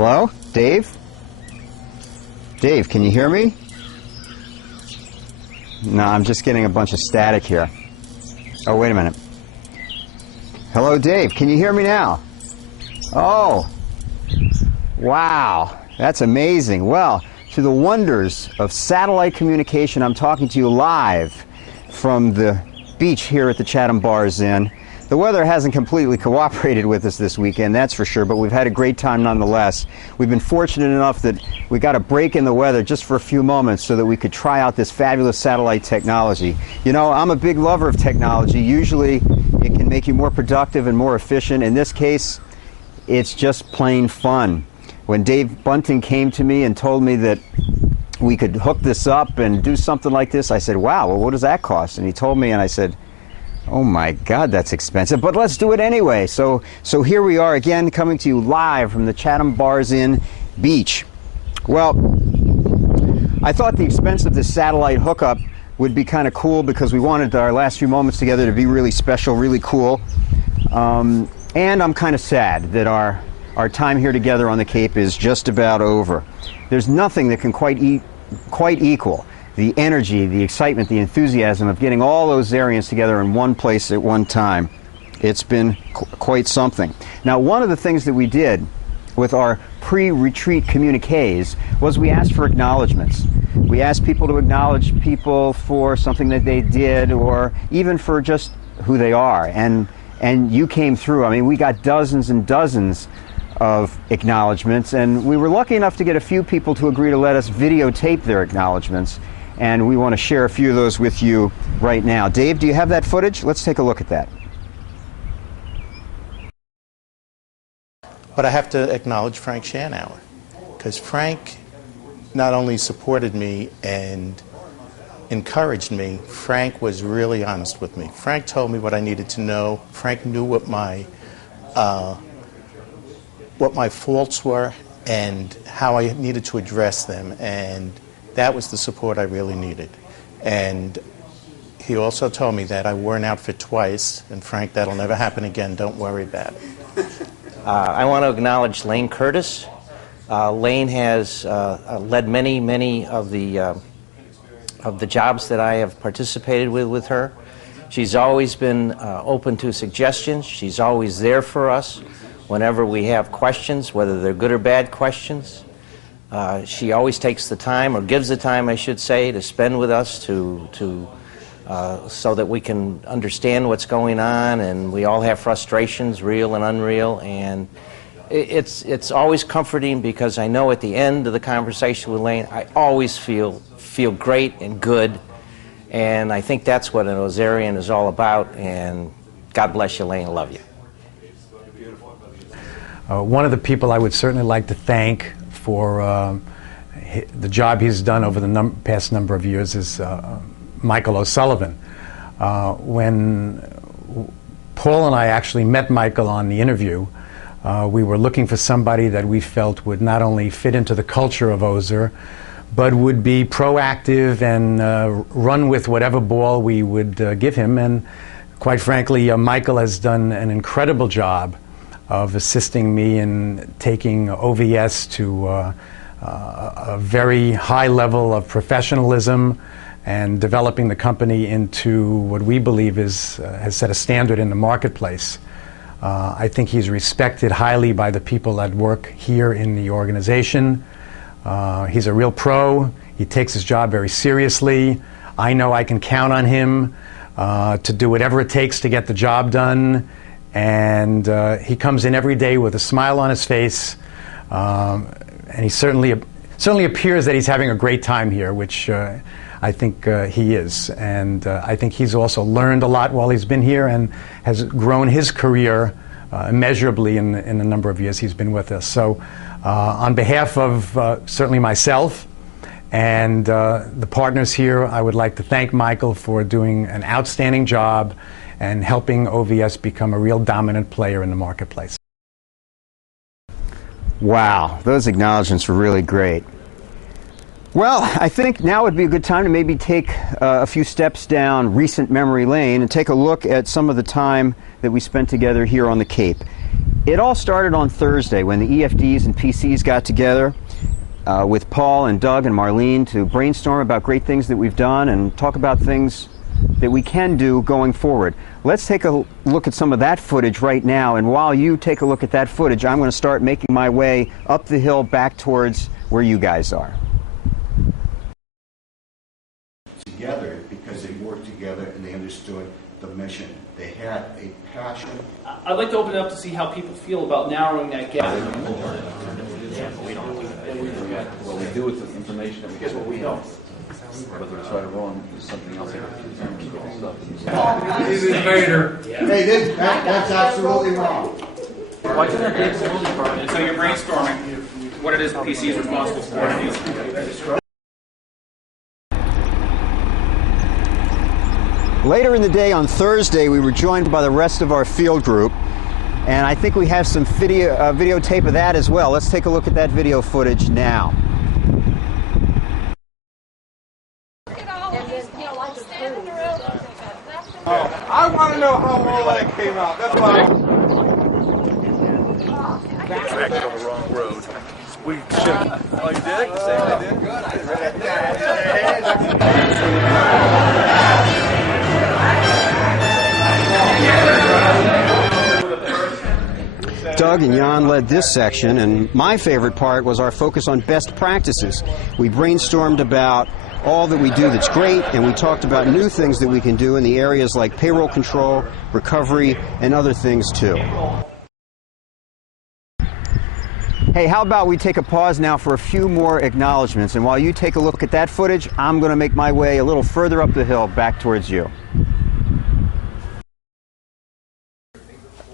Hello? Dave? Dave, can you hear me? No, I'm just getting a bunch of static here. Oh, wait a minute. Hello, Dave, can you hear me now? Oh, wow, that's amazing. Well, through the wonders of satellite communication, I'm talking to you live from the beach here at the Chatham Bars Inn. The weather hasn't completely cooperated with us this weekend, that's for sure, but we've had a great time nonetheless. We've been fortunate enough that we got a break in the weather just for a few moments so that we could try out this fabulous satellite technology. You know, I'm a big lover of technology. Usually it can make you more productive and more efficient. In this case, it's just plain fun. When Dave Bunting came to me and told me that we could hook this up and do something like this, I said, wow, well, what does that cost? And he told me, and I said, oh my God, that's expensive, but let's do it anyway. So here we are again, coming to you live from the Chatham Bars Inn Beach. Well, I thought the expense of this satellite hookup would be kind of cool because we wanted our last few moments together to be really special, really cool. And I'm kind of sad that our time here together on the Cape is just about over. There's nothing that can quite equal the energy, the excitement, the enthusiasm of getting all those Ozerians together in one place at one time. It's been quite something. Now, one of the things that we did with our pre-retreat communiques was we asked for acknowledgments. We asked people to acknowledge people for something that they did or even for just who they are. And you came through. I mean, we got dozens and dozens of acknowledgments, and we were lucky enough to get a few people to agree to let us videotape their acknowledgments. And we want to share a few of those with you right now. Dave, do you have that footage? Let's take a look at that. But I have to acknowledge Frank Shanauer, because Frank not only supported me and encouraged me, Frank was really honest with me. Frank told me what I needed to know. Frank knew what my faults were and how I needed to address them, and that was the support I really needed. And he also told me that I wore an outfit twice, and Frank, that'll never happen again, don't worry about it. I want to acknowledge Lane Curtis. Lane has led many of the jobs that I have participated with her. She's always been open to suggestions. She's always there for us whenever we have questions, whether they're good or bad questions. She always takes the time, or gives the time, I should say, to spend with us so that we can understand what's going on, and we all have frustrations, real and unreal, and it's always comforting because I know at the end of the conversation with Lane, I always feel great and good, and I think that's what an Ozerian is all about, and God bless you, Lane, I love you. One of the people I would certainly like to thank for the job he's done over the past number of years is Michael O'Sullivan. When Paul and I actually met Michael on the interview, we were looking for somebody that we felt would not only fit into the culture of Ozer, but would be proactive and run with whatever ball we would give him. And quite frankly, Michael has done an incredible job of assisting me in taking OVS to a very high level of professionalism and developing the company into what we believe has set a standard in the marketplace. I think he's respected highly by the people that work here in the organization. He's a real pro. He takes his job very seriously. I know I can count on him to do whatever it takes to get the job done. And he comes in every day with a smile on his face, and he certainly appears that he's having a great time here, which I think he is. And I think he's also learned a lot while he's been here and has grown his career immeasurably in the number of years he's been with us. So on behalf of certainly myself and the partners here, I would like to thank Michael for doing an outstanding job and helping OVS become a real dominant player in the marketplace. Wow, those acknowledgments were really great. Well, I think now would be a good time to maybe take a few steps down recent memory lane and take a look at some of the time that we spent together here on the Cape. It all started on Thursday when the EFDs and PCs got together with Paul and Doug and Marlene to brainstorm about great things that we've done and talk about things that we can do going forward. Let's take a look at some of that footage right now, and while you take a look at that footage, I'm going to start making my way up the hill back towards where you guys are. Together because they worked together and they understood the mission. They had a passion. I'd like to open it up to see how people feel about narrowing that gap. What we do with the information that we get, what we don't. Whether it's right or wrong is something else. He's an invader. Hey, that's absolutely wrong. Why can't that be absolutely wrong? And so you're brainstorming what it is the PC is responsible for. Later in the day on Thursday, we were joined by the rest of our field group, and I think we have some videotape of that as well. Let's take a look at that video footage now. I want to know how well that came out. That's why Back on the wrong road. We should. Oh, you did? Say I did. Doug and Jan led this section, and my favorite part was our focus on best practices. We brainstormed about all that we do that's great, and we talked about new things that we can do in the areas like payroll control, recovery, and other things too. Hey, how about we take a pause now for a few more acknowledgments, and while you take a look at that footage, I'm going to make my way a little further up the hill back towards you.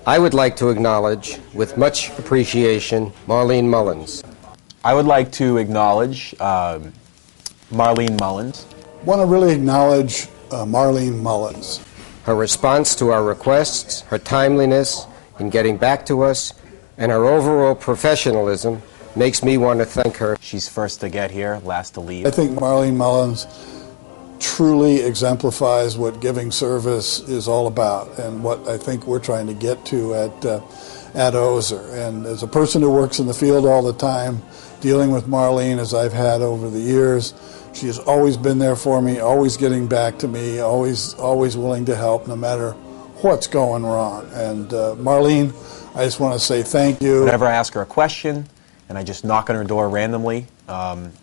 I would like to acknowledge, with much appreciation, Marlene Mullins. I would like to acknowledge Marlene Mullins. I want to really acknowledge Marlene Mullins. Her response to our requests, her timeliness in getting back to us, and her overall professionalism makes me want to thank her. She's first to get here, last to leave. I think Marlene Mullins truly exemplifies what giving service is all about and what I think we're trying to get to at Ozer. And as a person who works in the field all the time, dealing with Marlene as I've had over the years, she has always been there for me, always getting back to me, always willing to help no matter what's going wrong. And Marlene, I just want to say thank you. Whenever I ask her a question and I just knock on her door randomly,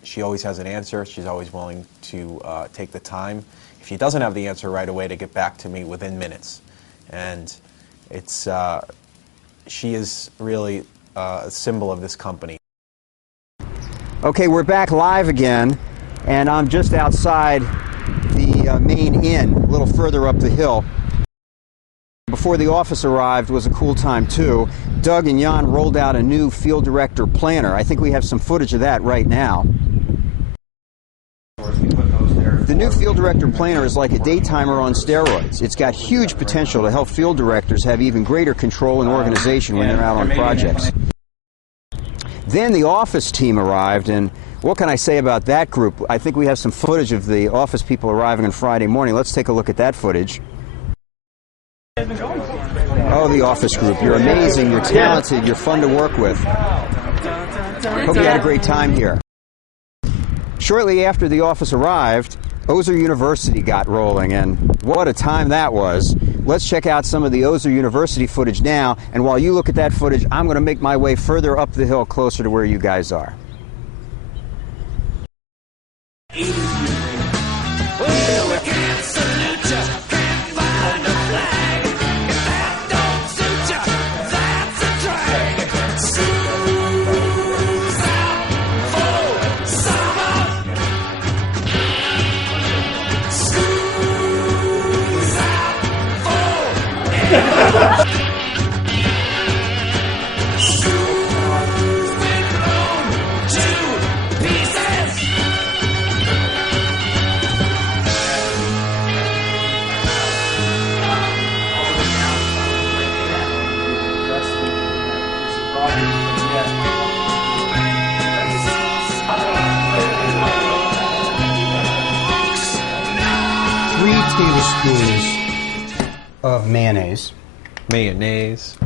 she always has an answer. She's always willing to take the time, if she doesn't have the answer right away, to get back to me within minutes. And it's she is really a symbol of this company. Okay, we're back live again, and I'm just outside the main inn, a little further up the hill. Before the office arrived was a cool time too. Doug and Jan rolled out a new field director planner. I think we have some footage of that right now. The new field director planner is like a daytimer on steroids. It's got huge potential to help field directors have even greater control and organization when they're out on projects. Then the office team arrived, and what can I say about that group? I think we have some footage of the office people arriving on Friday morning. Let's take a look at that footage. Oh, the office group. You're amazing, you're talented, you're fun to work with. Hope you had a great time here. Shortly after the office arrived, Ozer University got rolling, and what a time that was. Let's check out some of the Ozer University footage now, and while you look at that footage, I'm going to make my way further up the hill closer to where you guys are. Tablespoons of mayonnaise. Mayonnaise.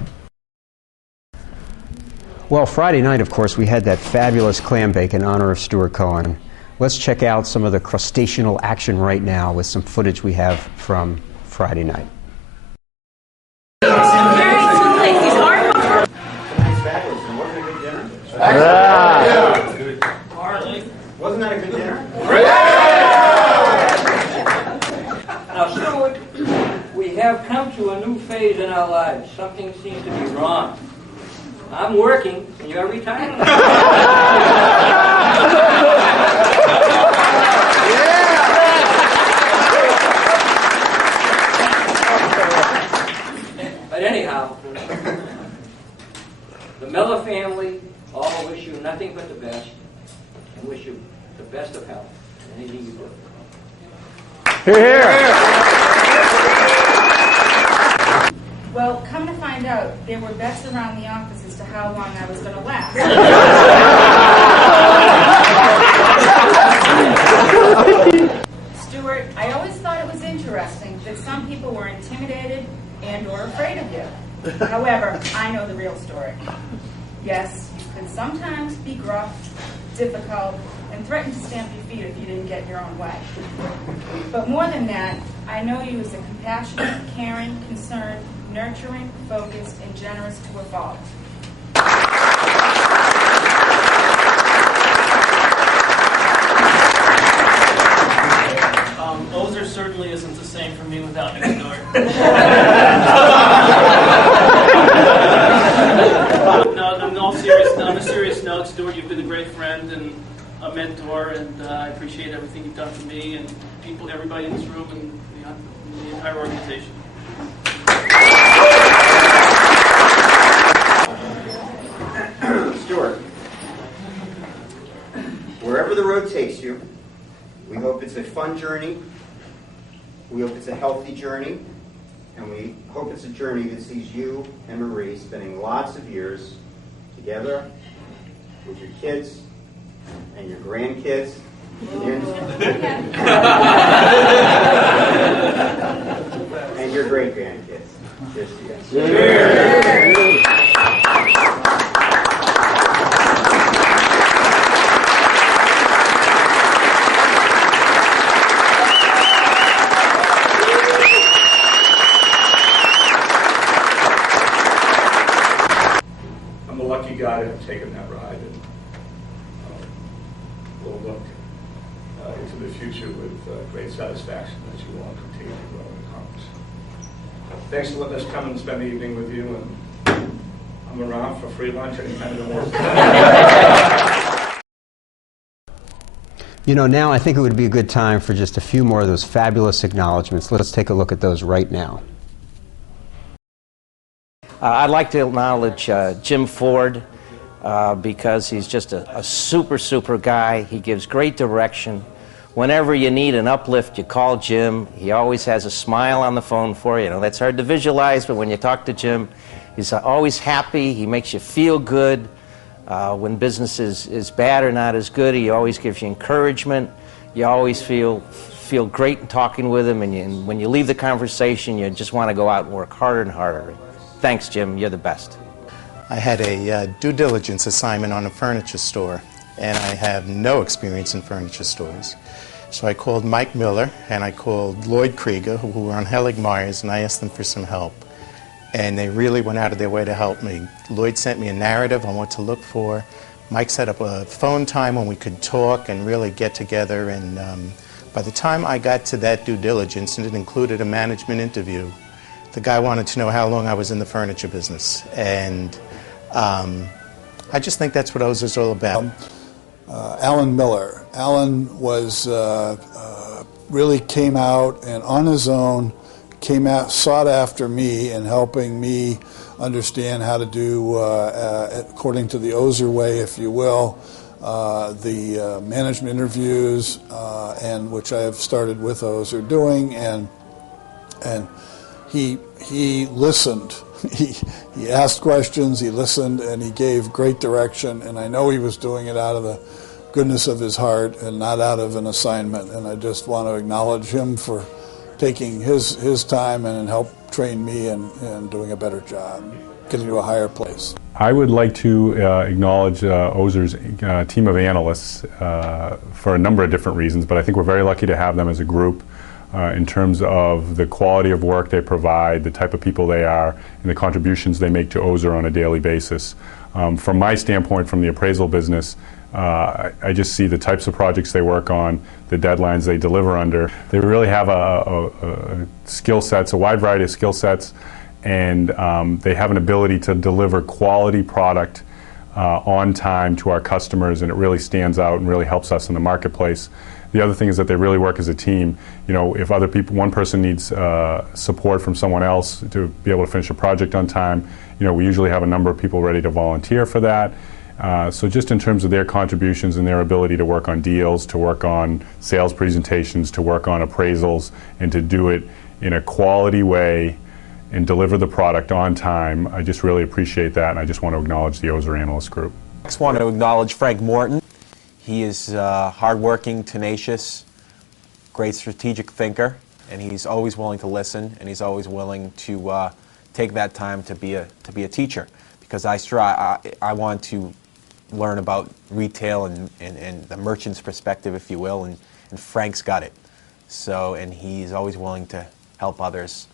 Well, Friday night, of course, we had that fabulous clam bake in honor of Stuart Cohen. Let's check out some of the crustaceanal action right now with some footage we have from Friday night. Wasn't that a good dinner? Now, Stuart, we have come to a new phase in our lives. Something seems to be wrong. I'm working, and you're retiring. But anyhow, the Miller family all wish you nothing but the best, and wish you the best of health in anything you do. Hear, hear. Well, come to find out, there were bets around the office as to how long I was going to last. Stuart, I always thought it was interesting that some people were intimidated and or afraid of you. However, I know the real story. Yes, you could sometimes be gruff, difficult, and threaten to stamp your feet if you didn't get your own way. But more than that, I know you as a compassionate, caring, concerned, nurturing, focused, and generous to a fault. Ozer certainly isn't the same for me without me, Stuart. No, on a serious note, Stuart, you've been a great friend and a mentor, and I appreciate everything you've done for me and people, everybody in this room, and the entire organization. Stuart, wherever the road takes you, we hope it's a fun journey, we hope it's a healthy journey, and we hope it's a journey that sees you and Marie spending lots of years together with your kids and your grandkids and your great-grandkids. Cheers to you guys. Cheers. I'm a lucky guy to have taken that ride, and we'll look into the future with great satisfaction as you all continue to grow and accomplish. Thanks for letting us come and spend the evening with you, and I'm around for free lunch anytime you want. You know, now I think it would be a good time for just a few more of those fabulous acknowledgments. Let's take a look at those right now. I'd like to acknowledge Jim Ford because he's just a super guy. He gives great direction. Whenever you need an uplift, you call Jim. He always has a smile on the phone for you. You know, that's hard to visualize, but when you talk to Jim, he's always happy. He makes you feel good. When business is bad or not as good, he always gives you encouragement. You always feel great in talking with him, and when you leave the conversation, you just want to go out and work harder and harder. Thanks, Jim. You're the best. I had a due diligence assignment on a furniture store, and I have no experience in furniture stores. So I called Mike Miller, and I called Lloyd Krieger, who were on Helig Myers, and I asked them for some help. And they really went out of their way to help me. Lloyd sent me a narrative on what to look for. Mike set up a phone time when we could talk and really get together. And by the time I got to that due diligence, and it included a management interview, the guy wanted to know how long I was in the furniture business. And I just think that's what Ozer's all about. Alan Miller. Alan was really came out and on his own sought after me and helping me understand how to do, according to the Ozer way, if you will, the management interviews, and which I have started with Ozer doing, and he listened. He asked questions, he listened, and he gave great direction, and I know he was doing it out of the goodness of his heart and not out of an assignment, and I just want to acknowledge him for taking his time and help train me and doing a better job. get into a higher place. I would like to acknowledge Ozer's team of analysts for a number of different reasons, but I think we're very lucky to have them as a group in terms of the quality of work they provide, the type of people they are, and the contributions they make to Ozer on a daily basis. From my standpoint, from the appraisal business, I just see the types of projects they work on, the deadlines they deliver under. They really have a skill sets, a wide variety of skill sets, and they have an ability to deliver quality product on time to our customers, and it really stands out and really helps us in the marketplace. The other thing is that they really work as a team. You know, if other people, one person needs support from someone else to be able to finish a project on time, you know, we usually have a number of people ready to volunteer for that. So just in terms of their contributions and their ability to work on deals, to work on sales presentations, to work on appraisals, and to do it in a quality way and deliver the product on time, I just really appreciate that, and I just want to acknowledge the Ozer Analyst Group. Next, want to acknowledge Frank Morton. He is hardworking, tenacious, great strategic thinker, and he's always willing to listen, and he's always willing to take that time to be a teacher, because I want to learn about retail and the merchant's perspective, if you will, and Frank's got it. So, and he's always willing to help others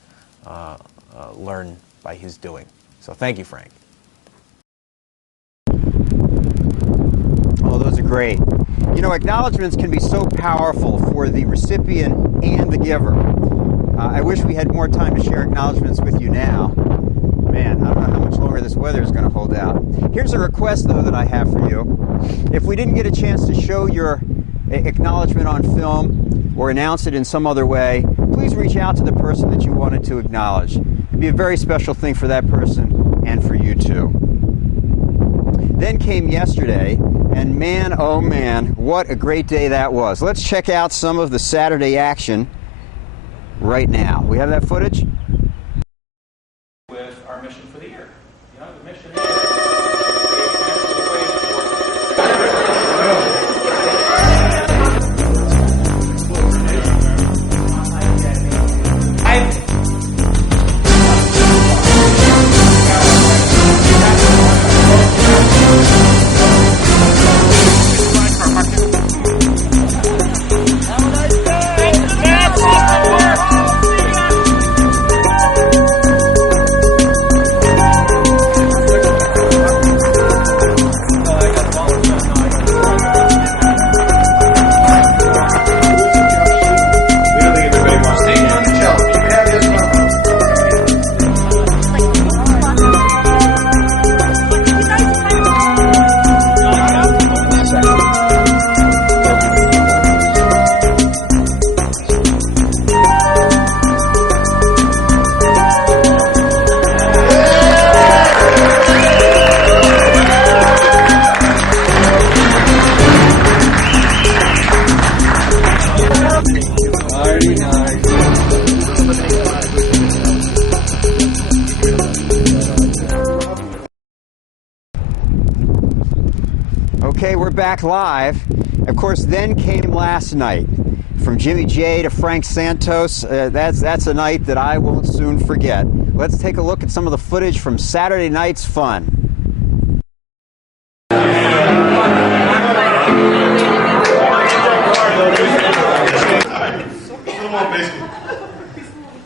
learn by his doing. So thank you, Frank. Oh, those are great. You know, acknowledgments can be so powerful for the recipient and the giver. I wish we had more time to share acknowledgments with you now. Man, I don't know how much longer this weather is going to hold out. Here's a request, though, that I have for you. If we didn't get a chance to show your acknowledgement on film or announce it in some other way, please reach out to the person that you wanted to acknowledge. It'd be a very special thing for that person and for you, too. Then came yesterday, and man, oh man, what a great day that was. Let's check out some of the Saturday action right now. We have that footage? With our mission for the year. You know, the mission Okay, we're back live. Of course, then came last night. From Jimmy J to Frank Santos, that's a night that I won't soon forget. Let's take a look at some of the footage from Saturday night's fun.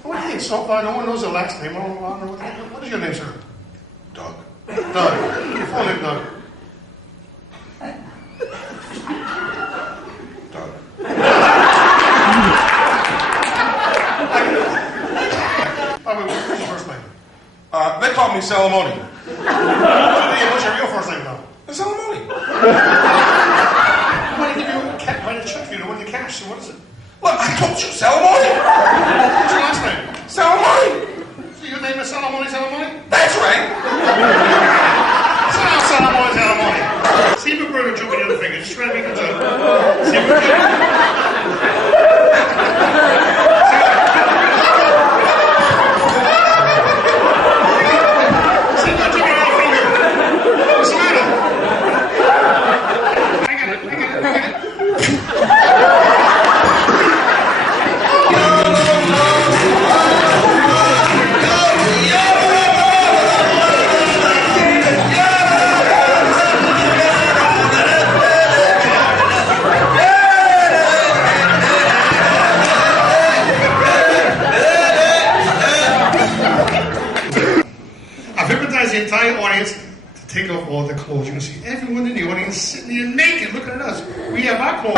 What do you think, so far? No one knows the last name. What is your name, sir? Doug. Doug. Your full name, Doug. Doug. What's your first name? They call me Salamoni. What's your real first name, though? It's Salamoni. Why did you check for you? What did you cash? What is it? Look, I told you, Salamoni. What's your last name? Salamoni. So your name is Salamoni Salamoni? That's right. Salamoni Salamoni. Seafood burger joke on the other finger. Just trying to make it up. Seafood burger. the entire audience to take off all their clothes. You can see everyone in the audience sitting there naked looking at us. We have our clothes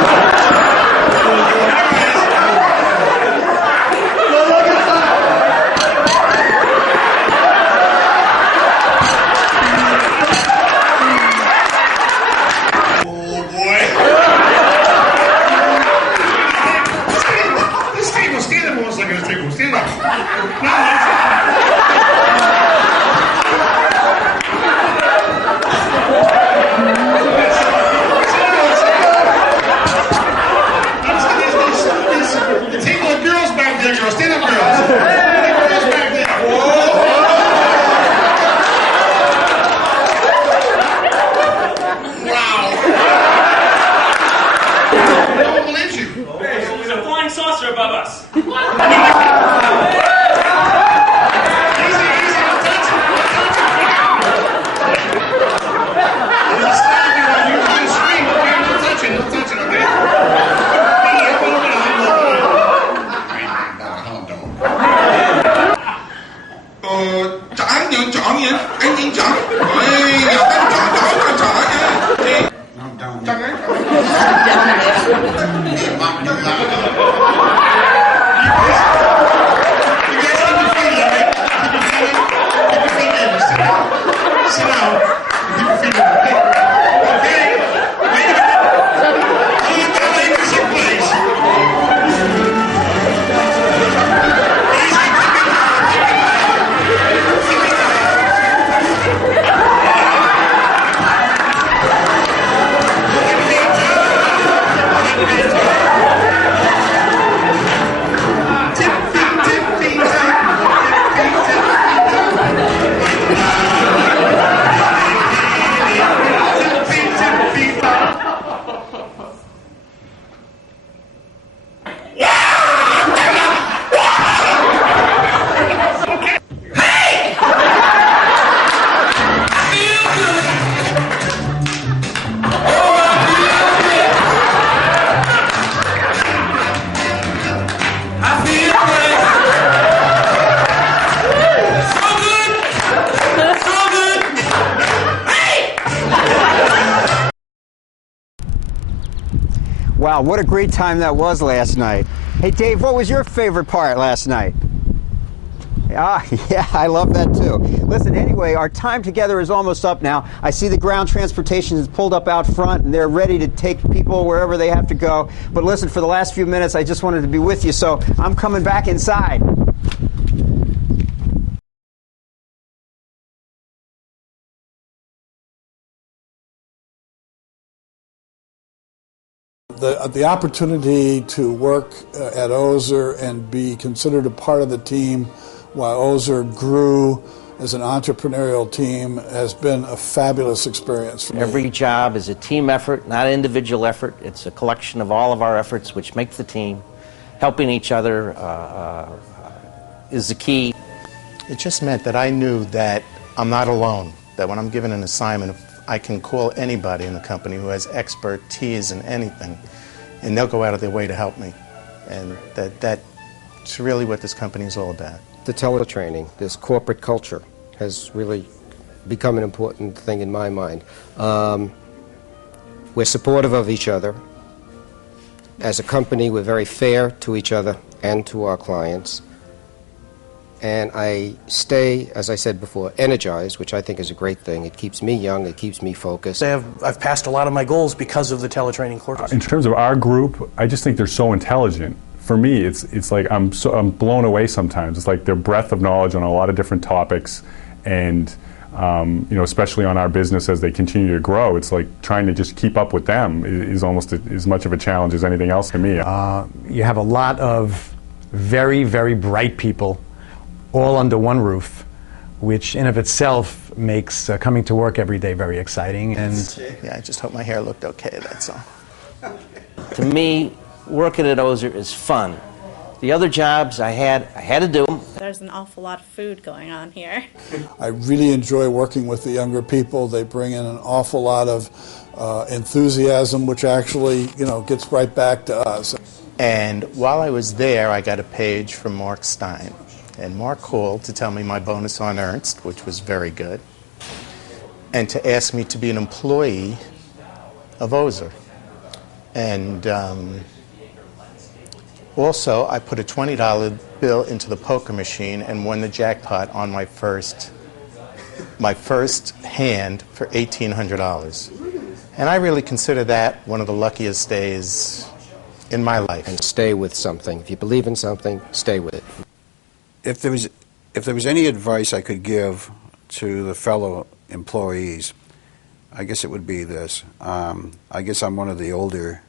Wow, what a great time that was last night. Hey Dave, what was your favorite part last night? Ah, yeah, I love that too. Listen, anyway, our time together is almost up now. I see the ground transportation is pulled up out front and they're ready to take people wherever they have to go. But listen, for the last few minutes, I just wanted to be with you, so I'm coming back inside. The opportunity to work at Ozer and be considered a part of the team while Ozer grew as an entrepreneurial team has been a fabulous experience for me. Every job is a team effort, not an individual effort. It's a collection of all of our efforts which make the team. Helping each other is the key. It just meant that I knew that I'm not alone, that when I'm given an assignment, I can call anybody in the company who has expertise in anything, and they'll go out of their way to help me. And that's really what this company is all about. The teletraining, this corporate culture, has really become an important thing in my mind. We're supportive of each other. As a company, we're very fair to each other and to our clients. And I stay, as I said before, energized, which I think is a great thing. It keeps me young, it keeps me focused. I've passed a lot of my goals because of the teletraining courses. In terms of our group, I just think they're so intelligent. For me, it's like I'm blown away sometimes. It's like their breadth of knowledge on a lot of different topics, and you know, especially on our business as they continue to grow, it's like trying to just keep up with them is almost as much of a challenge as anything else to me. You have a lot of very, very bright people all under one roof, which in of itself makes coming to work every day very exciting. And yeah, I just hope my hair looked okay, that's all. To me, working at Ozer is fun. The other jobs I had to do them. There's an awful lot of food going on here. I really enjoy working with the younger people. They bring in an awful lot of enthusiasm, which actually, you know, gets right back to us. And while I was there, I got a page from Mark Stein. And Mark called to tell me my bonus on Ernst, which was very good. and to ask me to be an employee of Ozer. And also, I put a $20 bill into the poker machine and won the jackpot on my first hand for $1,800. And I really consider that one of the luckiest days in my life. And stay with something. If you believe in something, stay with it. If there was any advice I could give to the fellow employees, I guess it would be this. I guess I'm one of the older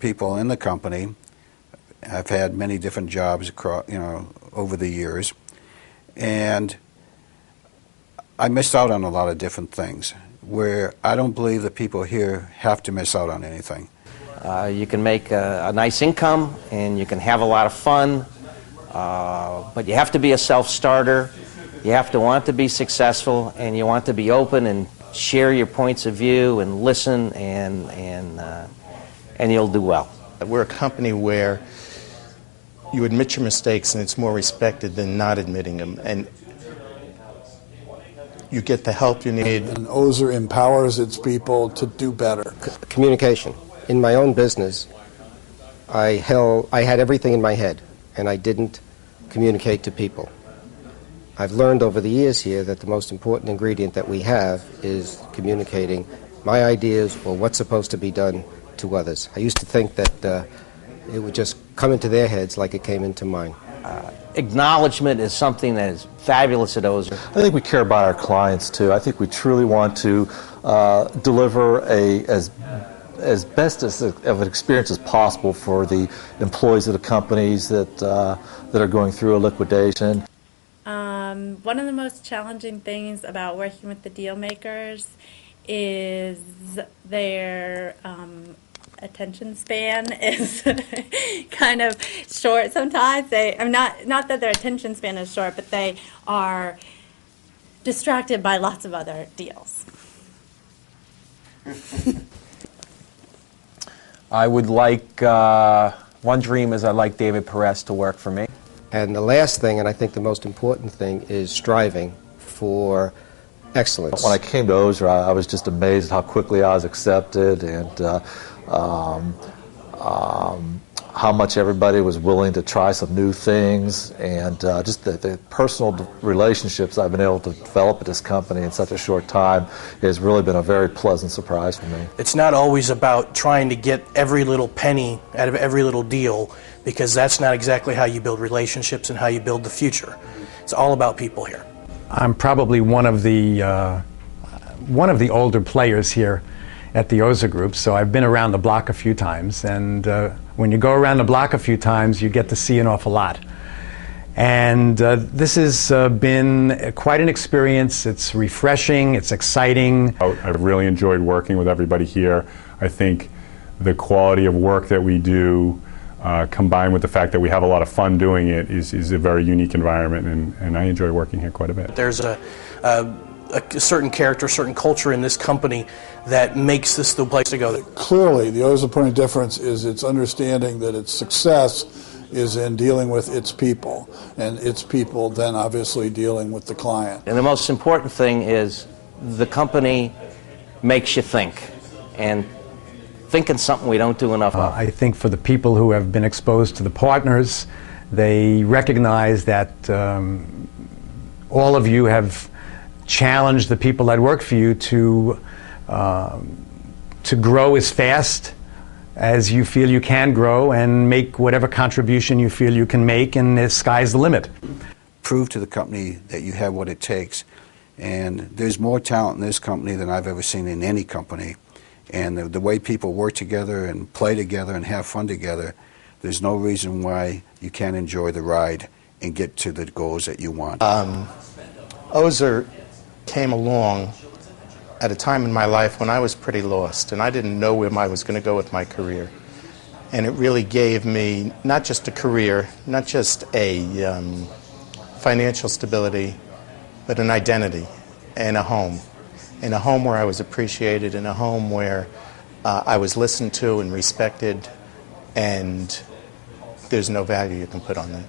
people in the company. I've had many different jobs across, over the years, and I missed out on a lot of different things where I don't believe that people here have to miss out on anything. You can make a nice income and you can have a lot of fun, but you have to be a self-starter. You have to want to be successful, and you want to be open and share your points of view and listen, and you'll do well. We're a company where you admit your mistakes and it's more respected than not admitting them. And you get the help you need. And Ozer empowers its people to do better. Communication. In my own business, I had everything in my head, and I didn't communicate to people. I've learned over the years here that the most important ingredient that we have is communicating my ideas or what's supposed to be done to others. I used to think that it would just come into their heads like it came into mine. Acknowledgement is something that is fabulous at Ozer. I think we care about our clients too. I think we truly want to deliver as best of an experience as possible for the employees of the companies that are going through a liquidation. One of the most challenging things about working with the deal makers is their attention span is kind of short sometimes. Not that their attention span is short, but they are distracted by lots of other deals. I would like, one dream is I'd like David Perez to work for me. And the last thing, and I think the most important thing, is striving for excellence. When I came to Ozer, I was just amazed at how quickly I was accepted, and how much everybody was willing to try some new things, and just the personal relationships I've been able to develop at this company in such a short time has really been a very pleasant surprise for me. It's not always about trying to get every little penny out of every little deal, because that's not exactly how you build relationships and how you build the future. It's all about people here. I'm probably one of the older players here at the Ozer Group, so I've been around the block a few times, and when you go around the block a few times, you get to see an awful lot. And this has been quite an experience. It's refreshing, it's exciting. I've really enjoyed working with everybody here. I think the quality of work that we do, combined with the fact that we have a lot of fun doing it, is a very unique environment, and I enjoy working here quite a bit. There's a certain character, certain culture in this company that makes this the place to go. Clearly, the Ozer point of difference is its understanding that its success is in dealing with its people, and its people then obviously dealing with the client. And the most important thing is the company makes you think, and thinking something we don't do enough of. I think for the people who have been exposed to the partners, they recognize that all of you have challenged the people that work for you to grow as fast as you feel you can grow and make whatever contribution you feel you can make, and the sky's the limit. Prove to the company that you have what it takes, and there's more talent in this company than I've ever seen in any company, and the way people work together and play together and have fun together, there's no reason why you can't enjoy the ride and get to the goals that you want. Ozer came along at a time in my life when I was pretty lost, and I didn't know where I was going to go with my career. And it really gave me not just a career, not just a financial stability, but an identity and a home. In a home where I was appreciated, in a home where I was listened to and respected, and there's no value you can put on that.